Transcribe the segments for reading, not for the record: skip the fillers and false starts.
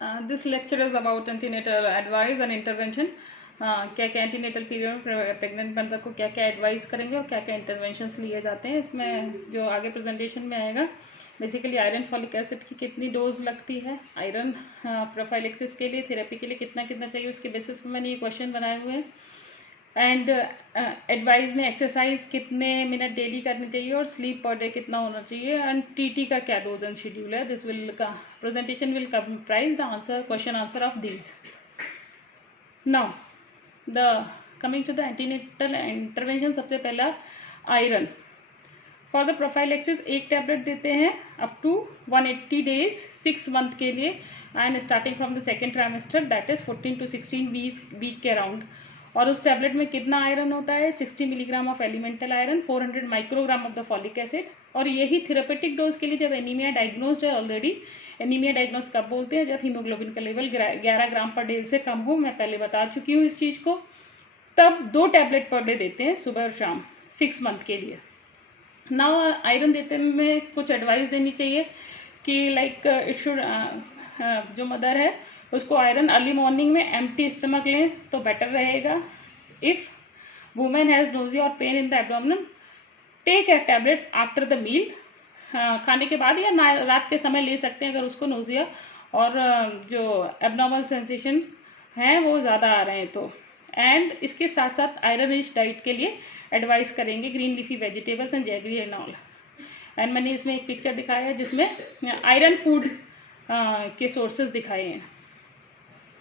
This lecture is about antenatal advice and intervention. क्या क्या antenatal period में pregnant mother को क्या क्या एडवाइस करेंगे और क्या क्या इंटरवेंशंस लिए जाते हैं. इसमें जो आगे प्रेजेंटेशन में आएगा, बेसिकली आयरन फॉलिक एसिड की कितनी डोज लगती है, आयरन प्रोफाइलेक्सिस के लिए, थेरेपी के लिए कितना कितना चाहिए, उसके बेसिस पर मैंने ये क्वेश्चन बनाए हुए हैं. एंड एडवाइस में एक्सरसाइज कितने मिनट डेली करनी चाहिए और स्लीप पर डे कितना होना चाहिए, एंड टीटी का क्या डोज एंड शेड्यूल है. This will presentation will comprise the answer question answer of these. Now the coming to the antenatal intervention. सबसे पहला आयरन. फॉर द प्रोफाइलेक्सिस एक टैबलेट देते हैं अप टू 180 डेज 6 मंथ के लिए, and starting from the second trimester, that is 14 to 16 week के around. और उस टैबलेट में कितना आयरन होता है? 60 milligram of elemental iron, 400 microgram of the folic acid. और यही थेरेपेटिक डोज के लिए जब एनीमिया डायग्नोज है ऑलरेडी. एनीमिया डायग्नोज कब बोलते हैं? जब हीमोग्लोबिन का लेवल 11 ग्राम पर डे से कम हो. मैं पहले बता चुकी हूँ इस चीज़ को. तब 2 टैबलेट पर डे देते हैं, सुबह और शाम, 6 मंथ के लिए. नाउ आयरन देते में कुछ एडवाइस देनी चाहिए कि लाइक इट शुड, जो मदर है उसको आयरन अर्ली मॉर्निंग में एम्प्टी स्टमक लें तो बेटर रहेगा. इफ वुमेन हैज़ नोजिया और pain in the abdomen, take a tablets after the meal. खाने के बाद या रात के समय ले सकते हैं अगर उसको नोजिया और जो एब्नॉर्मल सेंसेशन हैं वो ज़्यादा आ रहे हैं तो. एंड इसके साथ साथ आयरन रिच डाइट के लिए एडवाइस करेंगे green leafy vegetables and jaggery and all. And मैंने इसमें एक पिक्चर दिखाया है जिसमें आयरन फूड के सोर्सेज दिखाए हैं.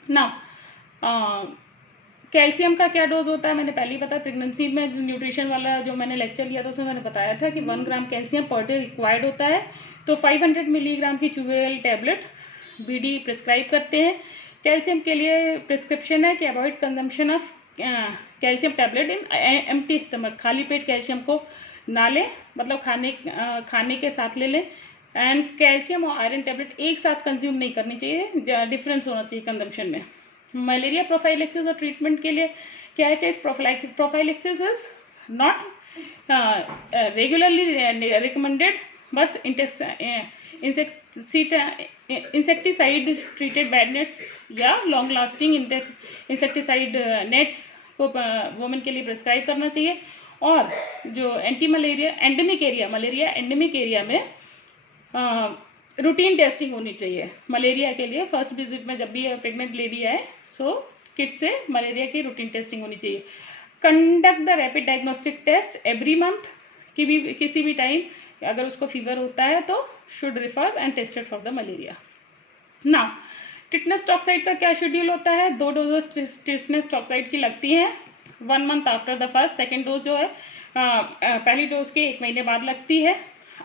नाउ कैल्शियम का क्या डोज होता है? मैंने पहले ही बताया. प्रेगनेंसी में न्यूट्रिशन वाला जो मैंने लेक्चर लिया था उसमें मैंने बताया था कि 1 ग्राम कैल्शियम पर डे रिक्वायर्ड होता है. तो 500 मिलीग्राम की चुवेल टैबलेट बीडी प्रिस्क्राइब करते हैं. कैल्शियम के लिए प्रिस्क्रिप्शन है कि avoid consumption of calcium tablet in empty stomach. खाली पेट कैल्शियम को ना लें, मतलब खाने के साथ ले लें. एंड कैल्शियम और आयरन टैबलेट एक साथ कंज्यूम नहीं करनी चाहिए, डिफरेंस होना चाहिए कंजम्पशन में. मलेरिया प्रोफाइलेक्सिस और ट्रीटमेंट के लिए क्या है कि इस prophylaxis is not regularly recommended. बस इंसेक्टिसाइड ट्रीटेड बैड नेट्स या लॉन्ग लास्टिंग इंसेक्टिसाइड नेट्स को वुमेन के लिए प्रिस्क्राइब करना चाहिए. और जो anti malaria endemic area, malaria endemic area में रूटीन टेस्टिंग होनी चाहिए मलेरिया के लिए. फर्स्ट विजिट में जब भी प्रेग्नेंट लेडी आए सो किट से मलेरिया की रूटीन टेस्टिंग होनी चाहिए. Conduct the rapid diagnostic test every month. किसी भी टाइम अगर उसको फीवर होता है तो should refer and tested for the malaria. ना टिटनेस टॉक्साइड का क्या शेड्यूल होता है? 2 डोजेस टिटनेस टॉक्साइड की लगती हैं 1 month after the first. Second dose जो है पहली डोज के 1 महीने बाद लगती है.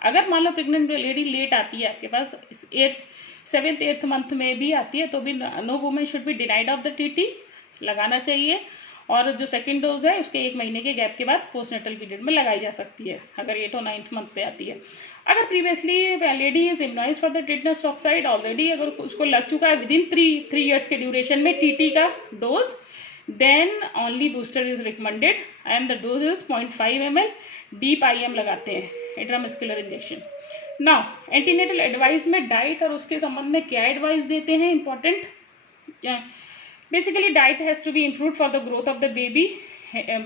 अगर मान लो प्रेग्नेंट लेडी लेट आती है आपके पास, 7th 8th मंथ में भी आती है तो भी no women should be denied of the TT, लगाना चाहिए. और जो सेकंड डोज है उसके 1 महीने के गैप के बाद पोस्टनेटल पीरियड में लगाई जा सकती है अगर 8th और 9th मंथ पे आती है. अगर previously lady is immunised for the tetanus toxoid already, अगर उसको लग चुका है विदिन 3 years के ड्यूरेशन में टीटी का dose, then only booster is recommended and the dose is 0.5 ml. Deep IM लगाते हैं intramuscular injection. Now antenatal advice में डाइट और उसके संबंध में क्या एडवाइस देते हैं important. Basically diet has to be improve for the growth of the baby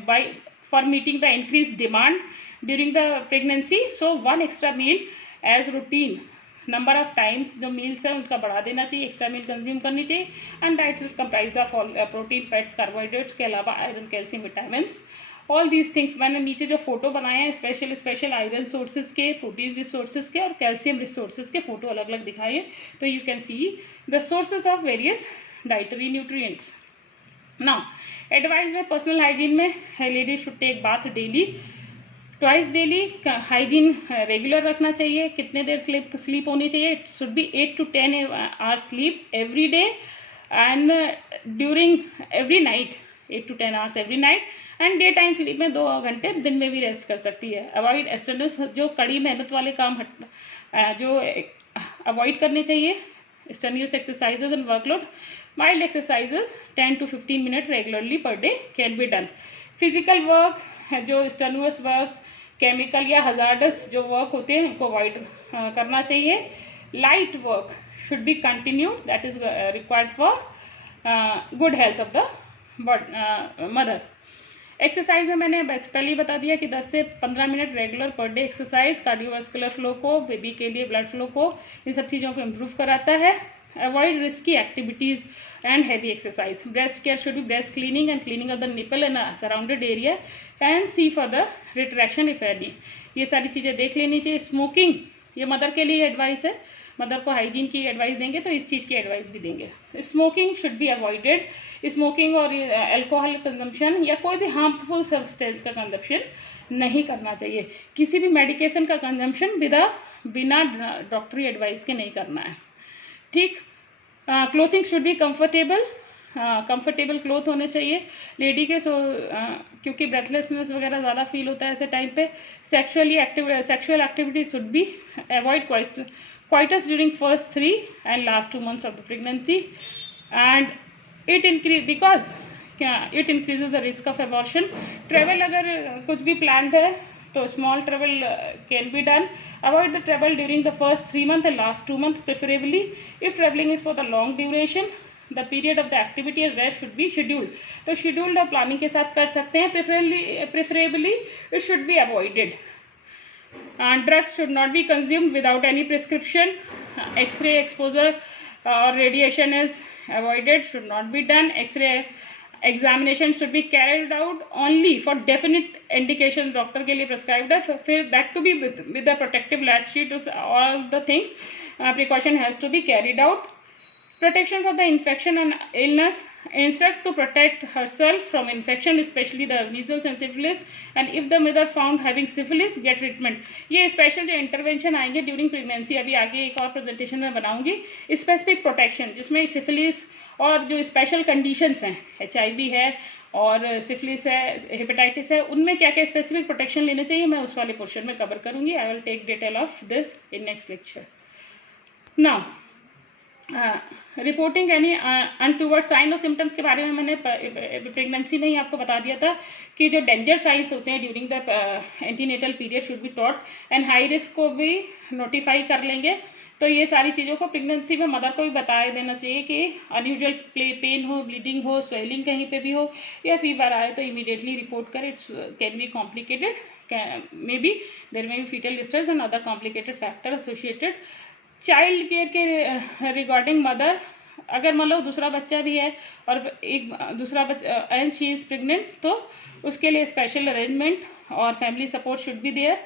by for meeting the increase demand during the pregnancy. So 1 extra meal as routine. Number of times जो meals है उनका बढ़ा देना चाहिए, extra मील consume करनी चाहिए. And diets is comprise of protein, fat, carbohydrates के अलावा iron, calcium, vitamin, all these things. मैंने नीचे जो फोटो बनाए हैं स्पेशल आयरन सोर्सेज के, प्रोटीन रिसोर्सेज के और कैल्शियम रिसोर्सेज के फोटो अलग अलग दिखाए हैं. तो you can see the sources of various dietary nutrients. Now advice में पर्सनल हाइजीन में lady should take bath daily, twice daily. Hygiene regular रखना चाहिए. कितने देर स्लीप होनी चाहिए? It should be 8 to 10 hours sleep every day and during every night 8 to 10 hours every night. And day time sleep में 2 घंटे दिन में भी रेस्ट कर सकती है. अवॉइड एस्ट्रेनस, जो कड़ी मेहनत वाले काम जो अवॉइड करने चाहिए. Strenuous exercises and workload. Mild exercises 10 to 15 minutes regularly per day can be done. Physical work, जो स्टेन्यूस वर्क, केमिकल या हजार्डस जो वर्क होते हैं उनको अवॉइड करना चाहिए. light work should be continued, that is required for good health of the mother. Exercise में मैंने पहले ही बता दिया कि 10 से 15 minute regular per day exercise cardiovascular flow को, बेबी के लिए ब्लड फ्लो को, इन सब चीज़ों को इम्प्रूव कराता है. Avoid risky activities and heavy exercise. Breast care should be breast cleaning and cleaning of the nipple and surrounded area and see for the retraction if any. ये सारी चीज़ें देख लेनी चाहिए. स्मोकिंग, ये मदर के लिए एडवाइस है. मदर को हाइजीन की एडवाइस देंगे तो इस चीज़ की एडवाइस भी देंगे. Smoking should be avoided. Smoking और अल्कोहल कंजम्पशन या कोई भी हार्मफुल सब्सटेंस का कंजम्पशन नहीं करना चाहिए. किसी भी मेडिकेशन का कंजम्पशन बिना डॉक्टरी एडवाइस के नहीं करना है. ठीक. Clothing should be comfortable. Comfortable cloth होने चाहिए लेडी के. क्योंकि ब्रेथलेसनेस वगैरह ज़्यादा फील होता है ऐसे टाइम पे. Sexual activity should be avoid coitus during first 3 and last 2 months of the pregnancy, and it increases the risk of abortion. Travel अगर कुछ भी planned है तो small travel can be done. Avoid the travel during the first 3 months and last 2 months preferably. If traveling is for the long duration, the period of the activity and rest should be scheduled. तो scheduled और planning के साथ कर सकते हैं. Preferably it should be avoided. Drugs should not be consumed without any prescription. X-ray exposure or radiation is avoided, should not be done. X-ray examination should be carried out only for definite indications doctor के लिए prescribed है. फिर that to be with the protective lab sheet, all the things precaution has to be carried out. Protection from the infection and illness. Instruct to protect herself from infection, especially the measles and syphilis. And if the mother found having syphilis, get treatment. ये special जो intervention आएंगे during pregnancy, अभी आगे एक और presentation में बनाऊंगी. Specific protection जिसमें सिफिलिस और जो स्पेशल कंडीशंस हैं, HIV है और सिफिलिस है, हेपेटाइटिस है, उनमें क्या क्या स्पेसिफिक प्रोटेक्शन लेने चाहिए मैं उस वाले पोर्शन में कवर करूंगी. I will take detail of this in next lecture. Now reporting any untoward sign और सिम्टम्स के बारे में मैंने प्रेगनेंसी में ही आपको बता दिया था कि जो डेंजर साइंस होते हैं during the antenatal period should be taught, and high risk को भी नोटिफाई कर लेंगे. तो ये सारी चीज़ों को प्रेगनेंसी में मदर को भी बता देना चाहिए कि अनयूजुअल पेन हो, ब्लीडिंग हो, स्वेलिंग कहीं पे भी हो या फीवर आए तो इमीडिएटली रिपोर्ट करें. It's can be complicated, may be there may be foetal distress and other complicated factor associated. Child care के रिगार्डिंग मदर, अगर मान लो दूसरा बच्चा भी है और एक दूसरा बच्चा एंड शी इज़ प्रेग्नेंट, तो उसके लिए स्पेशल अरेंजमेंट और family support should be there.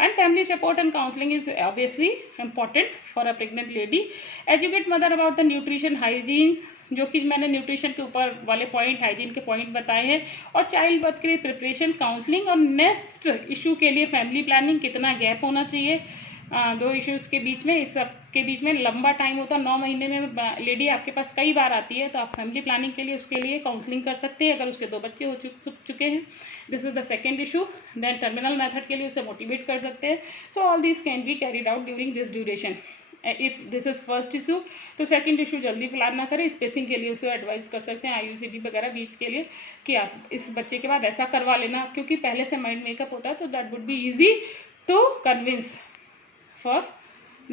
And family support and counselling is obviously important for a pregnant lady. Educate mother about the nutrition hygiene, जो कि मैंने न्यूट्रिशन के ऊपर वाले पॉइंट, हाइजीन के पॉइंट बताए हैं. और चाइल्ड बर्थ के लिए प्रिपरेशन, काउंसलिंग और नेक्स्ट इशू के लिए फैमिली प्लानिंग, कितना गैप होना चाहिए दो इश्यूज़ के बीच में. इस सब के बीच में लंबा टाइम होता है, 9 महीने में लेडी आपके पास कई बार आती है, तो आप फैमिली प्लानिंग के लिए उसके लिए काउंसलिंग कर सकते हैं अगर उसके 2 बच्चे हो चुके हैं. This is the second issue. Then terminal method के लिए उसे मोटिवेट कर सकते हैं. So all this can be carried out during this duration. If this is first issue तो सेकंड इशू जल्दी प्लान ना करें. स्पेसिंग के लिए उसे एडवाइस कर सकते हैं IUCD वगैरह बीच के लिए कि आप इस बच्चे के बाद ऐसा करवा लेना, क्योंकि पहले से माइंड मेकअप होता है, तो that would be easy to convince for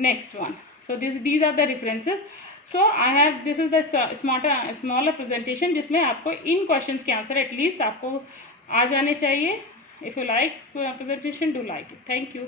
next one. So these are the references. So I have, this is the smaller presentation जिसमें आपको इन questions के आंसर एटलीस्ट आपको आ जाने चाहिए. If you like presentation, do like it. Thank you.